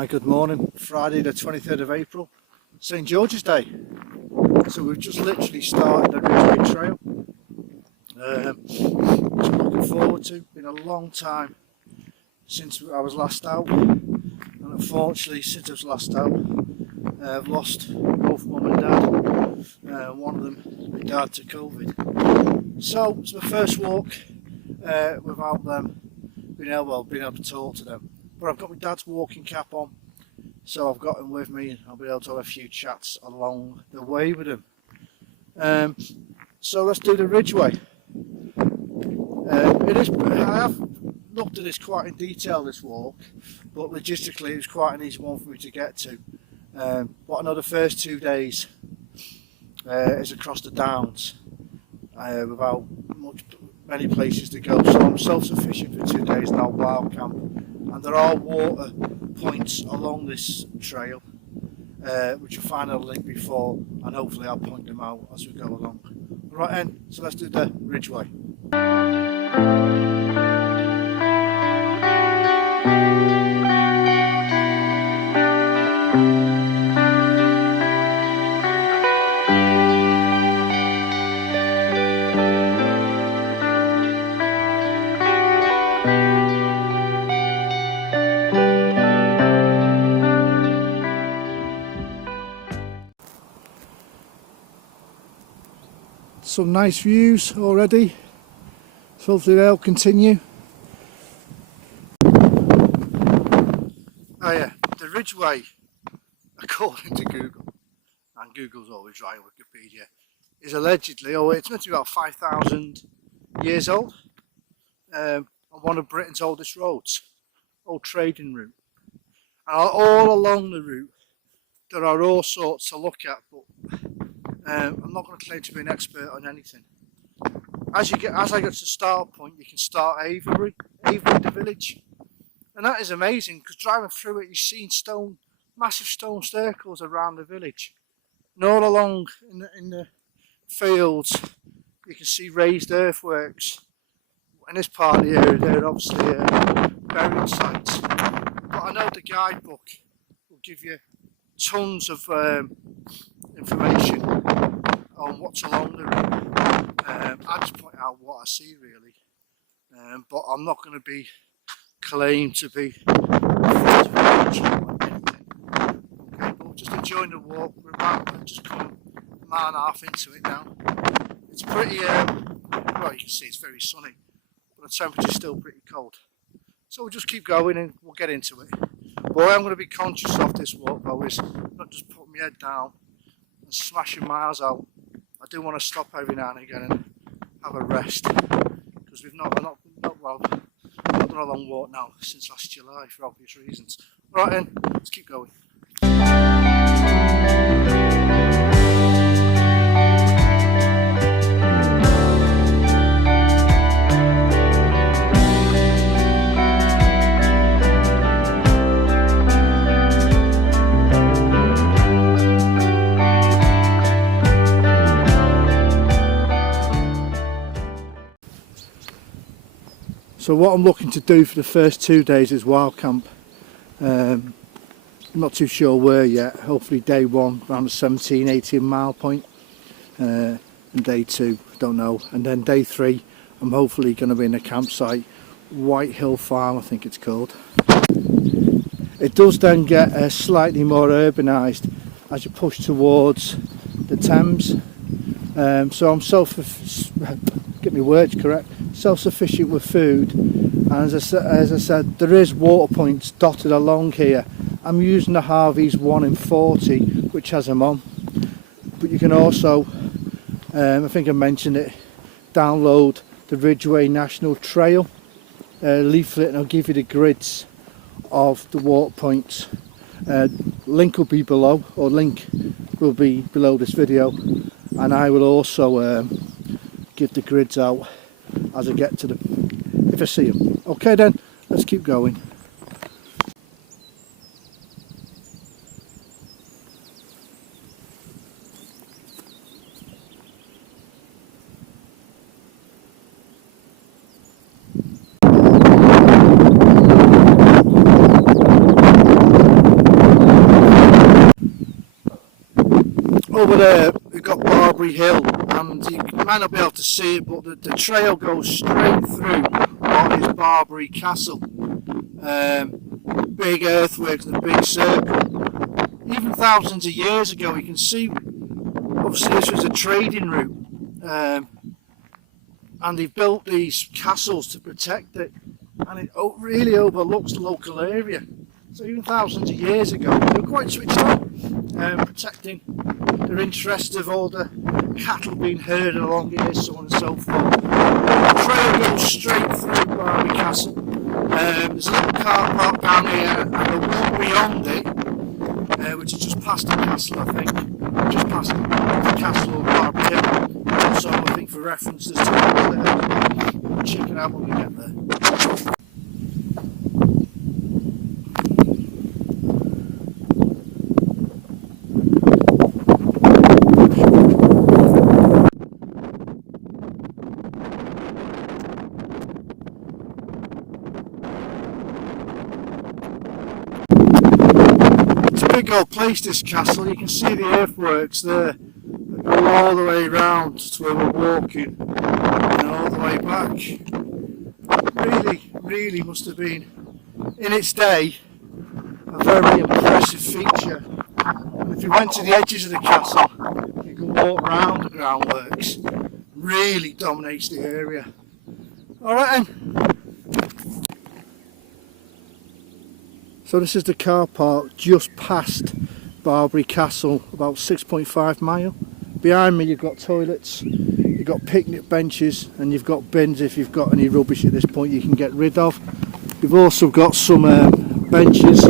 Hi, good morning. Friday the 23rd of April, St George's Day. So we've just literally started the Ridgeway Trail, which I'm looking forward to. Been a long time since I was last out, and unfortunately since I was last out I've lost both mum and dad. One of them, my dad, to COVID. So it's my first walk without them being able to talk to them. But I've got my dad's walking cap on, so I've got him with me and I'll be able to have a few chats along the way with him. So let's do the Ridgeway. I have looked at this quite in detail, this walk, but logistically it was quite an easy one for me to get to. But I know the first 2 days is across the downs without many places to go, so I'm self-sufficient for 2 days and I'll wild camp. And there are water points along this trail, which you'll find I'll link before, and hopefully I'll point them out as we go along. Right then, so let's do the Ridgeway. Some nice views already, so hopefully they'll continue. Oh yeah, the Ridgeway, according to Google, and Google's always right, Wikipedia, is allegedly, it's meant to be about 5,000 years old, and one of Britain's oldest roads, old trading route. And all along the route there are all sorts to look at, but I'm not going to claim to be an expert on anything. As I get to the start point, you can start Avery, the village, and that is amazing because driving through it, you've seen massive stone circles around the village, and all along in the fields you can see raised earthworks. In this part of the area, they're obviously burial sites, but I know the guidebook will give you tons of information on what's along the route. I just point out what I see really, but I'm not going to be claimed to be okay, but we're just enjoying the walk. We're just come a mile and a half into it now. It's pretty well, you can see it's very sunny, but the temperature's still pretty cold, so we'll just keep going and we'll get into it. But what I'm going to be conscious of this walk though is not just putting my head down and smashing miles out. I do want to stop every now and again and have a rest, because we've not done a long walk now since last July for obvious reasons. Right then, let's keep going. So what I'm looking to do for the first 2 days is wild camp. I'm not too sure where yet. Hopefully day one around the 17-18 mile point, and day two don't know, and then day three I'm hopefully going to be in a campsite, White Hill Farm I think it's called. It does then get slightly more urbanised as you push towards the Thames, so I'm get my words correct, self-sufficient with food, and as I said, there is water points dotted along here. I'm using the Harvey's 1 in 40, which has them on, but you can also, I think I mentioned it, download the Ridgeway National Trail leaflet, and I'll give you the grids of the water points. Link will be below, or link will be below this video, and I will also give the grids out as I get to them, if I see them. Okay then, let's keep going. over there we've got Barbary Hill, and you might not be able to see it, but the trail goes straight through what is Barbary Castle. Big earthworks and a big circle. Even thousands of years ago, you can see, obviously this was a trading route, and they've built these castles to protect it, and it really overlooks the local area. So even thousands of years ago, they were quite switched on, protecting their interest of all the cattle being herded along here, so on and so forth. The trail goes straight through Barbary Castle. There's a little car park down here, and the one beyond it, which is just past the castle, I think, just past the castle of Barbary Hill. So I think for reference, there's two there. We'll check it out when we get there. Big old place, this castle. You can see the earthworks there that go all the way around to where we're walking and all the way back. Really must have been, in its day, a very impressive feature. And if you went to the edges of the castle, you could walk around the groundworks. Really dominates the area. Alright then. So this is the car park just past Barbary Castle, about 6.5 mile. Behind me you've got toilets, you've got picnic benches, and you've got bins if you've got any rubbish at this point you can get rid of. You've also got some benches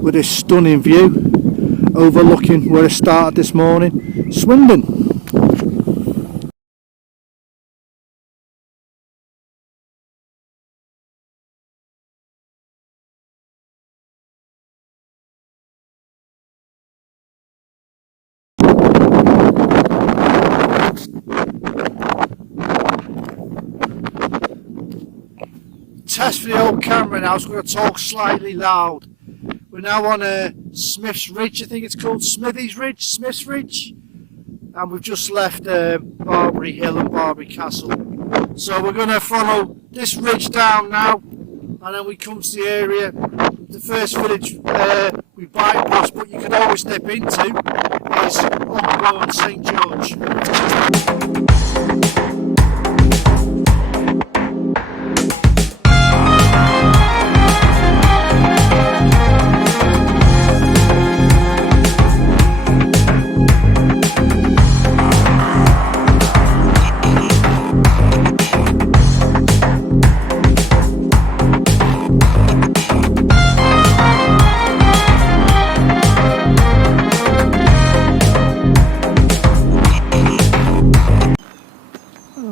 with this stunning view overlooking where I started this morning, Swindon. Test for the old camera now, so I'm going to talk slightly loud. We're now on Smith's Ridge, I think it's called, Smith's Ridge, and we've just left Barbary Hill and Barbary Castle. So we're going to follow this ridge down now, and then we come to the area. The first village we bypass, but you can always step into, is Ogbourne St George.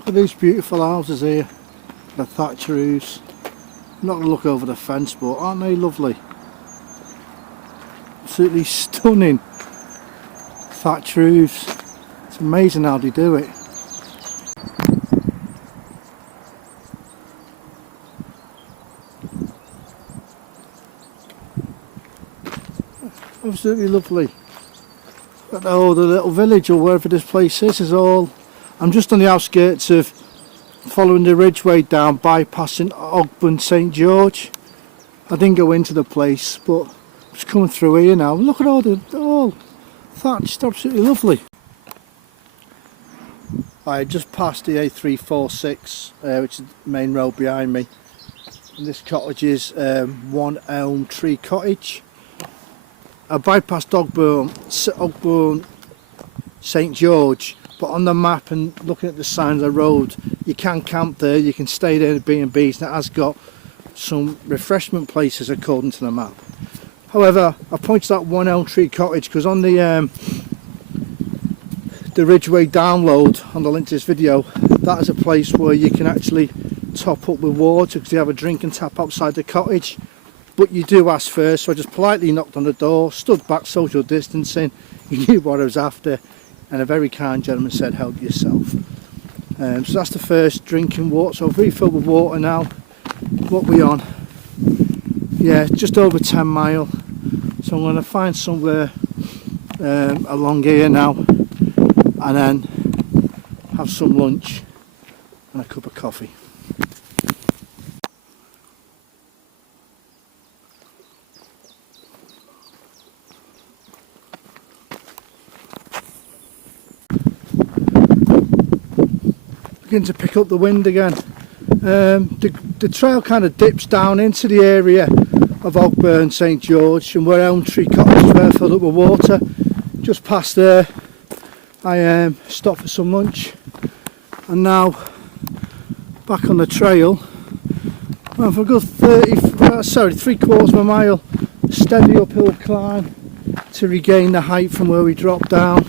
These beautiful houses here, the thatcher roofs. I'm not going to look over the fence, but aren't they lovely? Absolutely stunning thatch roofs. It's amazing how they do it. Absolutely lovely. But the little village or wherever this place is all. I'm just on the outskirts of following the Ridgeway down, bypassing Ogbourne St George. I didn't go into the place, but I'm just coming through here now. Look at all thatched, absolutely lovely. I just passed the A346, which is the main road behind me. And this cottage is One Elm Tree Cottage. I bypassed Ogbourne St George. But on the map and looking at the signs of the road, you can camp there, you can stay there in B&Bs, and it has got some refreshment places according to the map. However, I pointed out One Elm Tree Cottage because on the Ridgeway download on the link to this video, that is a place where you can actually top up with water because they have a drinking tap outside the cottage. But you do ask first, so I just politely knocked on the door, stood back, social distancing, he knew what I was after. And a very kind gentleman said, help yourself. So that's the first drinking water. So I've refilled with water now. What we on? Yeah, just over 10 mile. So I'm going to find somewhere along here now, and then have some lunch and a cup of coffee. Begin to pick up the wind again. The trail kind of dips down into the area of Ogburn, St George, and where Elm Tree Cottages were filled up with water. Just past there I stopped for some lunch, and now back on the trail. Well, for a good 3/4 of a mile, steady uphill climb to regain the height from where we dropped down.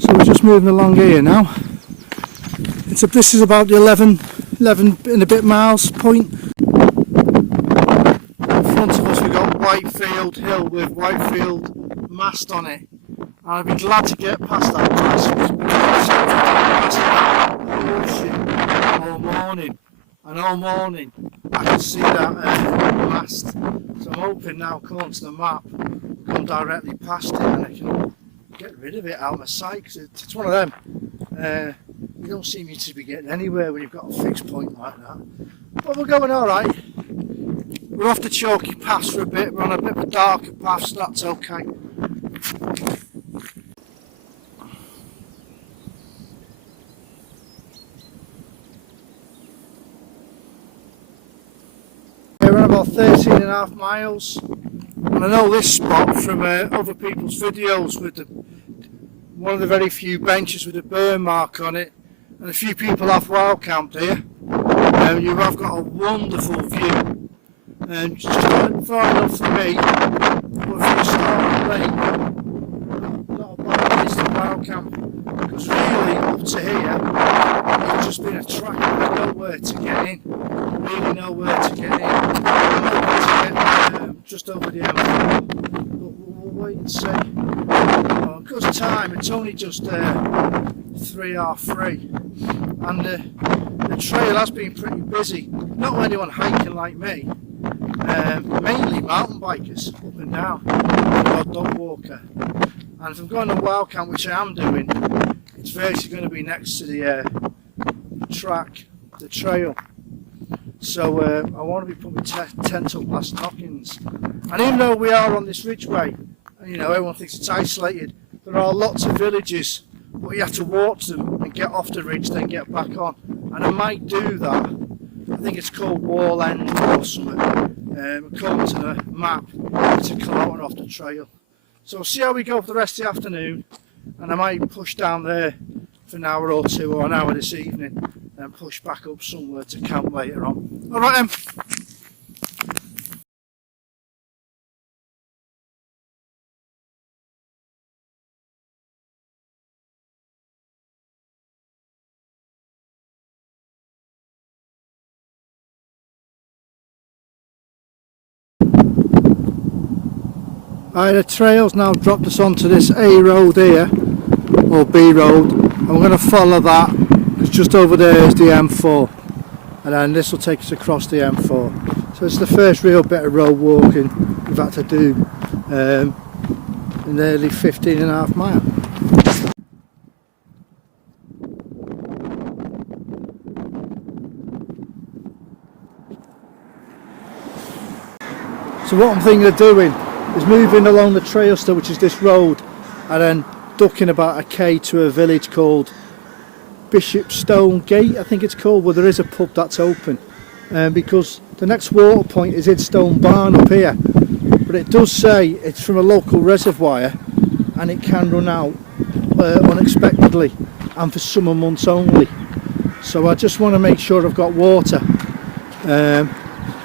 So we're just moving along here now. This is about the 11 and a bit miles point. In front of us we've got Whitefield Hill with Whitefield mast on it. And I'd be glad to get past that bullshit all morning. And all morning I can see that mast. So I'm hoping now, according to the map, come directly past it and I can get rid of it out of my sight, because it's one of them. You don't seem to be getting anywhere when you've got a fixed point like that. But we're going alright. We're off the chalky paths for a bit, we're on a bit of a darker path, so that's okay. We're on about 13.5 miles. And I know this spot from other people's videos with one of the very few benches with a burn mark on it. And a few people have wild camped here. You have got a wonderful view, and just far enough for me. But if you start late, not a bad place to wild camp, because really up to here it's just been a track with nowhere to get in. Really nowhere to get in. I'm hoping to get just over the M4, but we'll wait and see. Well, good time. It's only just 3:30. And the trail has been pretty busy. Not anyone hiking like me, mainly mountain bikers up and down, or dog walker. And if I'm going on wild camp, which I am doing, it's virtually going to be next to the track, the trail. So I want to be putting my tent up past Knockins. And even though we are on this ridgeway, you know, everyone thinks it's isolated, there are lots of villages, but you have to walk to them and get off the ridge, then get back on. And I might do that. I think it's called Wall End or something. According to the map, it's a kilometre off the trail. So we'll see how we go for the rest of the afternoon, and I might push down there for an hour or two, or an hour this evening, and push back up somewhere to camp later on. Alright then. The trail's now dropped us onto this A road here, or B road, and we're going to follow that, because just over there is the M4, and then this will take us across the M4. So it's the first real bit of road walking we've had to do in nearly 15.5 miles. So what I'm thinking of doing is moving along the trail still, which is this road, and then ducking about a K to a village called Idstone Gate, I think it's called, where there is a pub that's open, because the next water point is Idstone Barn up here, but it does say it's from a local reservoir and it can run out unexpectedly and for summer months only. So I just want to make sure I've got water, and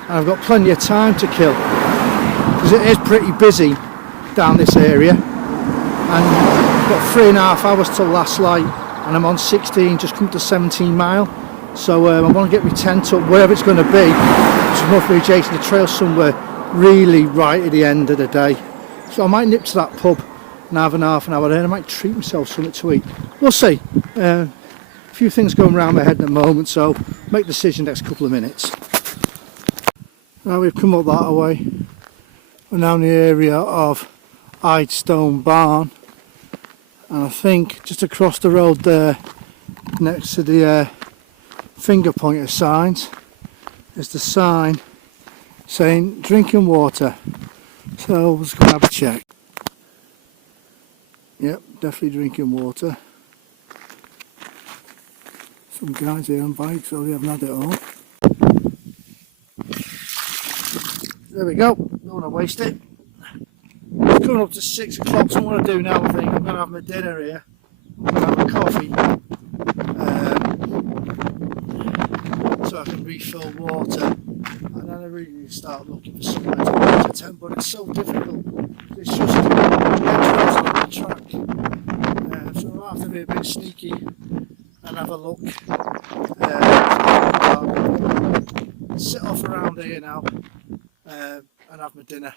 I've got plenty of time to kill, because it is pretty busy down this area, and I've got 3.5 hours till last light, and I'm on 16, just come to 17 mile. So I want to get my tent up wherever it's going to be, so roughly adjacent the trail somewhere really right at the end of the day. So I might nip to that pub and have an half an hour there, and I might treat myself something to eat. We'll see. A few things going around my head at the moment, so make a decision next couple of minutes. Now we've come up that way. We're now in the area of Idstone Barn, And I think just across the road there, next to the finger pointer signs, is the sign saying drinking water. So we'll just go and have a check. Yep, definitely drinking water. Some guys here on bikes, so they haven't had it all. There we go, don't want to waste it. It's coming up to 6 o'clock, so what I'm going to do now, I think I'm going to have my dinner here, have a coffee, so I can refill water, and then I really need to start looking for somewhere to water tent, but it's so difficult. It's just entrails on the track, so I'll have to be a bit sneaky and have a look. Sit off around here now and have my dinner.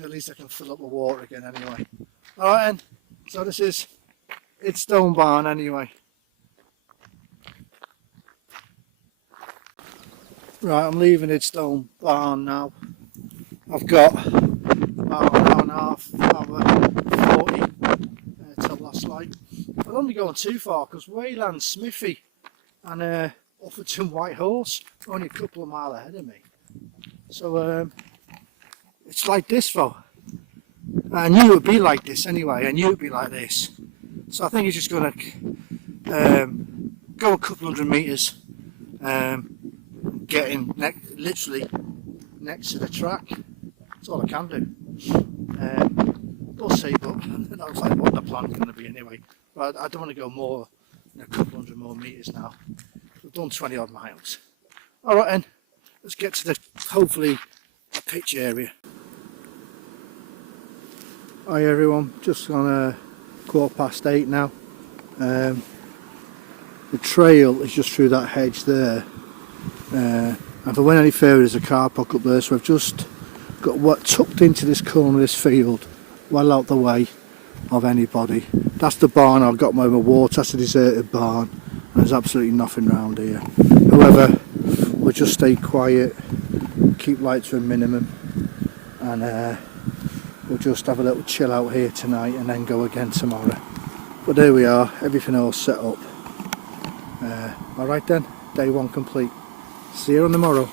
At least I can fill up my water again anyway. Alright then, so this is Idstone barn anyway. Right, I'm leaving Idstone barn now. I've got about an hour and a half, hour 40 till last light. I'm only going too far because Wayland, Smithy and Uffington White Horse are only a couple of miles ahead of me. So it's like this though. I knew it would be like this anyway, I knew it would be like this. So I think it's just going to go a couple hundred metres, getting literally next to the track. That's all I can do. We'll see, but that looks like what the plan's going to be anyway. But I don't want to go more than a couple hundred more metres now. We've done 20 odd miles. Alright then, let's get to the, hopefully, a pitch area. Hi everyone, just on 8:15 now. The trail is just through that hedge there. And if I went any further, there's a car park up there, so I've just got what tucked into this corner of this field, well out the way of anybody. That's the barn I've got my water, that's a deserted barn, and there's absolutely nothing around here. However, we'll just stay quiet, keep lights to a minimum, and we'll just have a little chill out here tonight and then go again tomorrow. But there we are, everything all set up. Alright then, day one complete. See you on tomorrow.